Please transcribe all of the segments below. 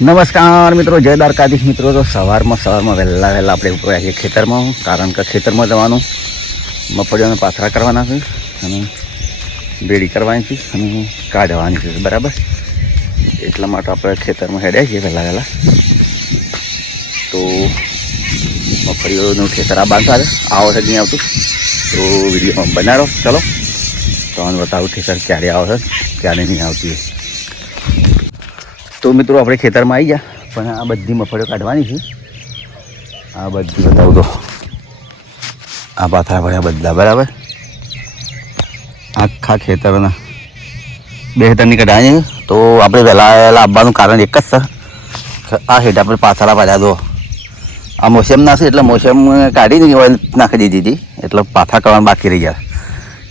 નમસ્કાર મિત્રો, જય દ્વારકાધીશ મિત્રો. તો સવારમાં વહેલા આપણે ઉપર આવીએ ખેતરમાં, કારણ કે ખેતરમાં જવાનું મગફળીઓને પાથરા કરવાના છે અને બેડી કરવાની છે અને કાઢવાની છે, બરાબર. એટલા માટે આપણે ખેતરમાં હેડ્યા છીએ વહેલા. તો મગફળીઓનું ખેતર આ બાંધતા આવો છે નહીં આવતું, તો વિડીયોમાં બનાવો. ચલો તમને બતાવું ખેતર ક્યારે આવે છે, ક્યારે નહીં આવતી. તો મિત્રો આપણે ખેતરમાં આવી ગયા, પણ આ બધી મગફળીઓ કાઢવાની છે. આ બધી બતાવું તો આ પાથરા ભર્યા બધા, બરાબર. આખા ખેતરના 2 હેક્ટરની કાઢવાની. તો આપણે વહેલા આવવાનું કારણ એક જ છે કે આ હેઠ આપણે પાથરા ભર્યા. દો આ મોસમ ના છે એટલે મોસમ કાઢી નાખી દીધી હતી, એટલે પાથરા કરવાનું બાકી રહી ગયા.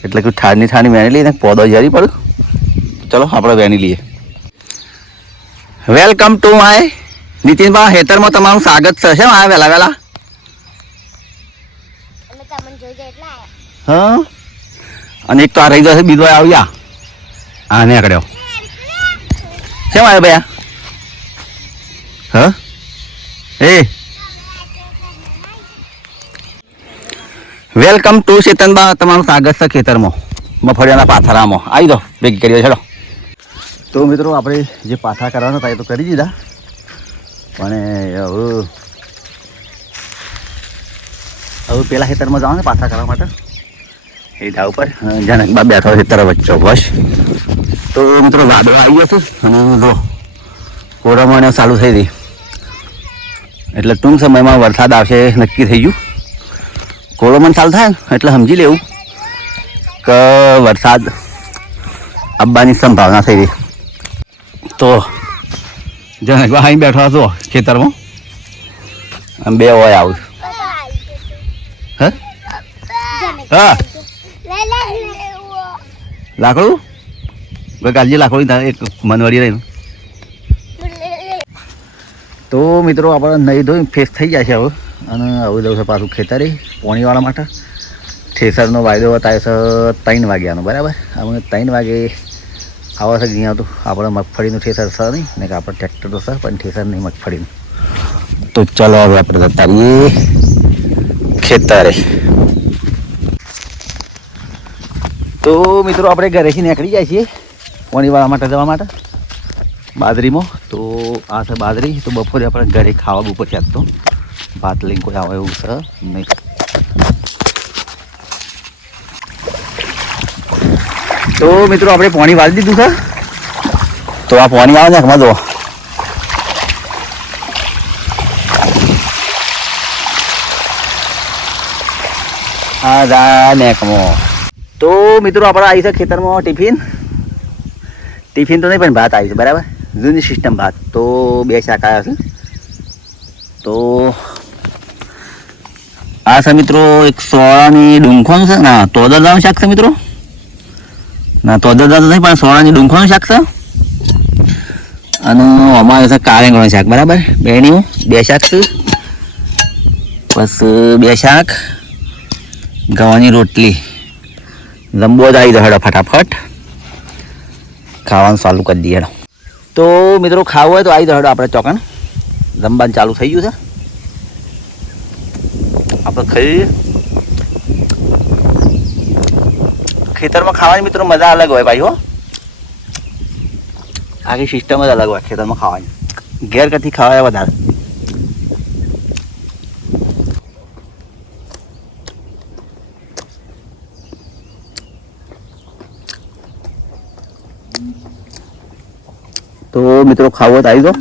એટલે કે ઠારની વેણી લઈને પોદો જરી પડ્યું. ચલો આપણે વેણી લઈએ. વેલકમ ટુ માય નીતિનભા, હેતરમાં તમારું સ્વાગત છે. શેમ આવ્યા વહેલા? હા, અને એક તો આ રહી જશે, બીજો આવ્યા આ નીકળ્યો. શેમ આવ્યા ભૈયા? હા વેલકમ ટુ ચેતનબા, તમારું સ્વાગત છે ખેતરમાં મગફળીના પાથરામાં. આવી દો, ભેગી કરી દો. ચલો. તો મિત્રો આપણે જે પાથરા કરવાના હતા એ તો કરી દીધા, પણ હવે પેલા ખેતરમાં જવાનું ને પાથરા કરવા માટે. હેઠા ઉપર જનકબા બેઠો ખેતર વચ્ચો બસ. તો મિત્રો વાદળ આવી જશે અને જો કોરમણ ચાલુ થઈ ગઈ, એટલે ટૂંક સમયમાં વરસાદ આવશે નક્કી થઈ ગયું. કોરમણ ચાલુ થાય એટલે સમજી લેવું કે વરસાદ આવવાની સંભાવના થઈ ગઈ. તો જનકબા અહીં બેઠો હતો ખેતરમાં, આમ 2 હોય આવું. હા લાકડું કાલજી લાકડું એક મનવાડી રહીને. તો મિત્રો આપણે નહીં ધોઈ ફેસ થઈ જાય છે હવે, અને હવે જવું છે પાછું ખેતરે પોણીવાળા માટે. ઠેસરનો વાયદો બતાવે છે 3 વાગ્યાનો, બરાબર. અમે 3 વાગે આવા છે નહીં આવતું. આપણે મગફળીનું ઠેસર છે નહીં ને, કે આપણે ટ્રેક્ટર તો છે પણ ઠેસર નહીં મગફળીનું. તો ચાલો હવે આપણે જતા રહીએ ખેતરે. તો મિત્રો આપણે ઘરેથી નીકળી જાય છીએ પોણીવાળા માટે જવા માટે બાજરીમાં. તો આ છે બાજરી. તો બપોરે આપણે ઘરે ખાવા બપોર છે, તો ભાત લઈને કોઈ આવે એવું છે નહીં. તો મિત્રો આપણે પાણી વાળી દીધું છે. તો આ પાણી આવે ને એમાં જો આ જા નેકમાં. તો મિત્રો આપણે આવી છે ખેતરમાં ટિફિન તો નહીં પણ ભાત આવી છે, બરાબર. જૂની સિસ્ટમ ભાત. તો 2 શાક આવ્યા છે. તો આ છે મિત્રો એક સોળાની ડુંખોનું છે, ના તોદરદાનું શાક છે મિત્રો. ના તોદરદાનું નહીં પણ સોળાની ડુંખોનું શાક છે. અને અમારે છે કારેંગણનું શાક, બરાબર. બેણીનું 2 શાક છે. બસ 2 શાક, ગવાની રોટલી. લંબો જ આવી દો ફટાફટ ખાવાનું ચાલુ કરી દઈએ. તો મિત્રો ખાવું હોય તો આવી દો આપણે ચોકન. જમવાનું ચાલુ થઈ ગયું છે, આપણે ખાઈએ. ખેતરમાં ખાવાની મિત્રો મજા અલગ હોય ભાઈ. હો, આખી સિસ્ટમ જ અલગ હોય ખેતરમાં ખાવાની. ઘેર કરતી ખાવાય વધારે. તો મિત્રો ખાવો તો આવી દો.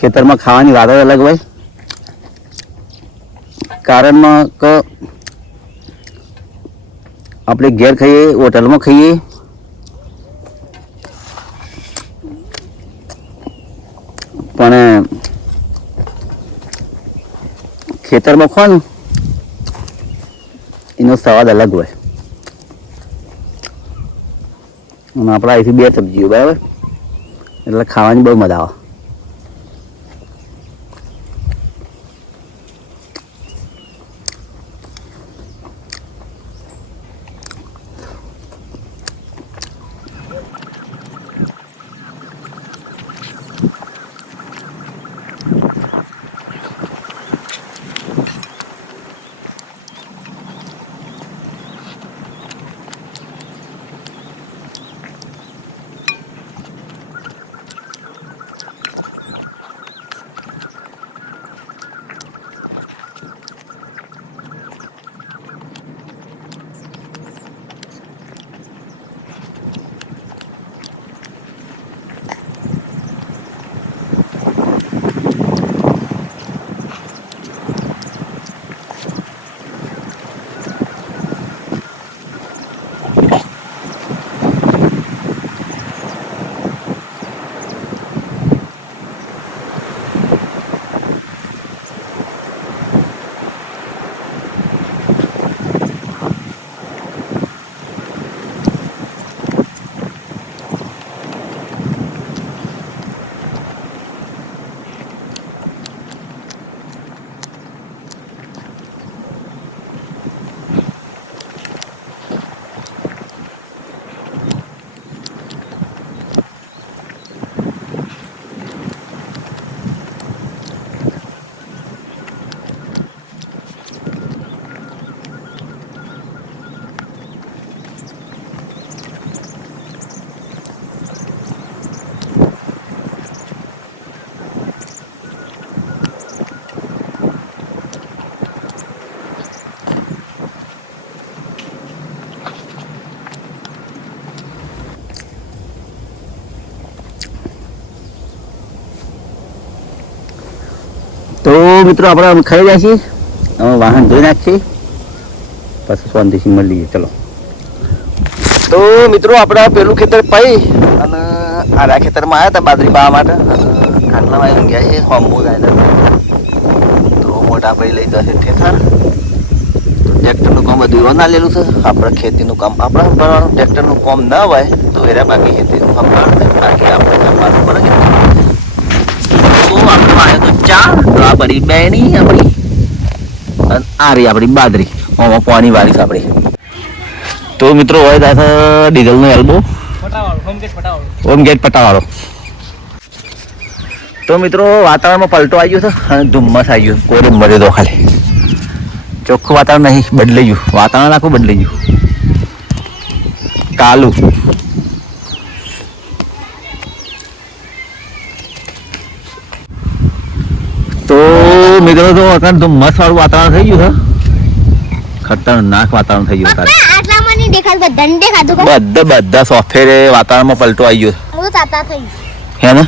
ખેતરમાં ખાવાની વાત જ અલગ હોય, કારણમાં કે આપણે ઘેર ખાઈએ, હોટલમાં ખાઈએ, પણ ખેતરમાં ખો ને એનો સ્વાદ અલગ હોય. અને આપણે અહીંથી 2 સબ્જીઓ, બરાબર, એટલે ખાવાની બહુ મજા આવે. મિત્રો આપણે ખાઈ જાય છીએ, હવે વાહન ધોઈ નાખીએ, પછી શાંતિથી મળીએ. ચલો તો મિત્રો આપણે પેલું ખેતર પાઈ અને આરા ખેતરમાં આવ્યા હતા બાજરી પાવા માટે. ખાટલામાં આવી ગયા છે, હોમો ગાય તો મોટા ભાઈ લઈ જશે ઠેસર. ટ્રેક્ટરનું કામ બધું ના લેલું છે, આપણે ખેતીનું કામ આપણે સંભાળવાનું. ટ્રેક્ટરનું કામ ના હોય તો એના બાકી ખેતીનું સંભાળવાનું, બાકી આપણે સંભાળવું પડે. તો આપણે આવ્યો તો ચા, તો આ બધી બેણી આપણી અને આ રહી આપણી બાજરી, આમાં પાણી વાળી છે આપણી. તો મિત્રો હોય થાય ડીઝલનો એલ્બો હોમ ગેટ પટાવાળો. તો મિત્રો વાતાવરણમાં પલટો આવી ગયો છે અને ધુમ્મસ આવી ગયો, કોઈ મરે તો ખાલી ચોખ્ખું વાતાવરણ નહીં, બદલાઈ ગયું વાતાવરણ, આખું બદલાઈ ગયું કાલું. તો મિત્રો તો અત્યારે ધુમ્મસ વાળું વાતાવરણ થઈ ગયું છે, ખતરનાક વાતાવરણ થઈ ગયું. બધા સોફ્ટવેર વાતાવરણમાં પલટો આવી ગયો હે ને.